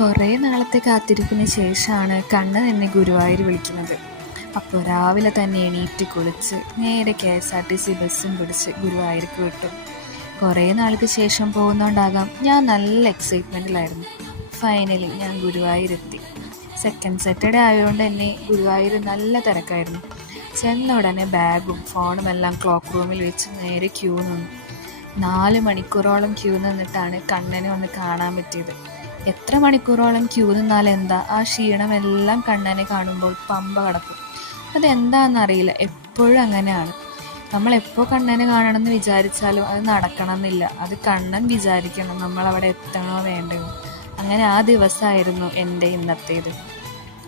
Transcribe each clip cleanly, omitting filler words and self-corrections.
കുറേ നാളത്തെ കാത്തിരിപ്പിന് ശേഷമാണ് കണ്ണൻ എന്നെ ഗുരുവായൂർ വിളിക്കുന്നത്. അപ്പോൾ രാവിലെ തന്നെ എണീറ്റ് കുളിച്ച് നേരെ KSRTC ബസ്സും പിടിച്ച് ഗുരുവായൂർക്ക് വിട്ടു. കുറേ നാൾക്ക് ശേഷം പോകുന്നതുകൊണ്ടാകാം ഞാൻ നല്ല എക്സൈറ്റ്മെൻറ്റിലായിരുന്നു. ഫൈനലി ഞാൻ ഗുരുവായൂരെത്തി. സെക്കൻഡ് സാറ്റർഡേ ആയതുകൊണ്ട് തന്നെ ഗുരുവായൂർ നല്ല തിരക്കായിരുന്നു. ചെന്ന ഉടനെ ബാഗും ഫോണും എല്ലാം ക്ലോക്ക് റൂമിൽ വെച്ച് നേരെ ക്യൂ നിന്നു. 4 മണിക്കൂറോളം ക്യൂ നിന്നിട്ടാണ് കണ്ണനെ ഒന്ന് കാണാൻ പറ്റിയത്. എത്ര മണിക്കൂറോളം ക്യൂ നിന്നാൽ എന്താ, ആ ക്ഷീണമെല്ലാം കണ്ണനെ കാണുമ്പോൾ പമ്പ കടക്കും. അതെന്താണെന്നറിയില്ല, എപ്പോഴും അങ്ങനെയാണ്. നമ്മളെപ്പോൾ കണ്ണനെ കാണണമെന്ന് വിചാരിച്ചാലും അത് നടക്കണമെന്നില്ല. അത് കണ്ണൻ വിചാരിക്കണം നമ്മളവിടെ എത്തണോ വേണ്ടയോ. അങ്ങനെ ആ ദിവസമായിരുന്നു എൻ്റെ ഇന്നത്തേത്.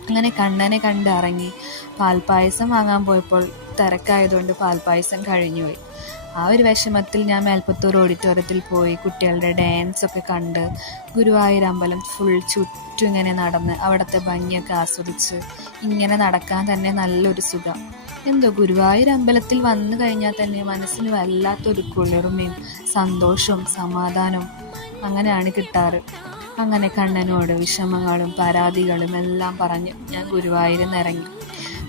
അങ്ങനെ കണ്ണനെ കണ്ട് ഇറങ്ങി പാൽപ്പായസം വാങ്ങാൻ പോയപ്പോൾ തിരക്കായതുകൊണ്ട് പാൽപ്പായസം കഴിഞ്ഞുപോയി. ആ ഒരു വിഷമത്തിൽ ഞാൻ മേൽപ്പത്തൂർ ഓഡിറ്റോറിയത്തിൽ പോയി കുട്ടികളുടെ ഡാൻസൊക്കെ കണ്ട് ഗുരുവായൂർ അമ്പലം ഫുൾ ചുറ്റും ഇങ്ങനെ നടന്ന് അവിടുത്തെ ഭംഗിയൊക്കെ ആസ്വദിച്ച് ഇങ്ങനെ നടക്കാൻ തന്നെ നല്ലൊരു സുഖം. എന്തോ ഗുരുവായൂർ അമ്പലത്തിൽ വന്നു കഴിഞ്ഞാൽ തന്നെ മനസ്സിന് വല്ലാത്തൊരു കുളിർമയും സന്തോഷവും സമാധാനവും അങ്ങനെയാണ് കിട്ടാറ്. അങ്ങനെ കണ്ണനോട് വിഷമങ്ങളും പരാതികളും എല്ലാം പറഞ്ഞ് ഞാൻ ഗുരുവായൂരിൽ നിന്ന് ഇറങ്ങി.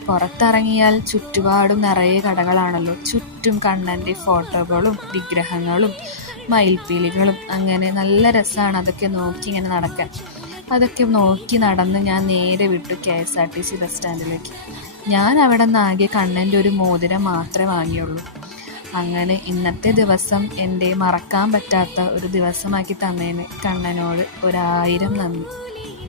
പുറത്തിറങ്ങിയാൽ ചുറ്റുപാടും നിറയെ കടകളാണല്ലോ. ചുറ്റും കണ്ണൻ്റെ ഫോട്ടോകളും വിഗ്രഹങ്ങളും മയിൽപ്പീലികളും. അങ്ങനെ നല്ല രസമാണ് അതൊക്കെ നോക്കി ഇങ്ങനെ നടക്കാൻ. അതൊക്കെ നോക്കി നടന്ന് ഞാൻ നേരെ വിട്ടു KSRTC ബസ് സ്റ്റാൻഡിലേക്ക്. ഞാൻ അവിടെ നിന്ന് ആകെ കണ്ണൻ്റെ ഒരു മോതിരം മാത്രമേ വാങ്ങിയുള്ളൂ. അങ്ങനെ ഇന്നത്തെ ദിവസം എൻ്റെ മറക്കാൻ പറ്റാത്ത ഒരു ദിവസമാക്കി തന്നതിന് കണ്ണനോട് 1000 നന്ദി.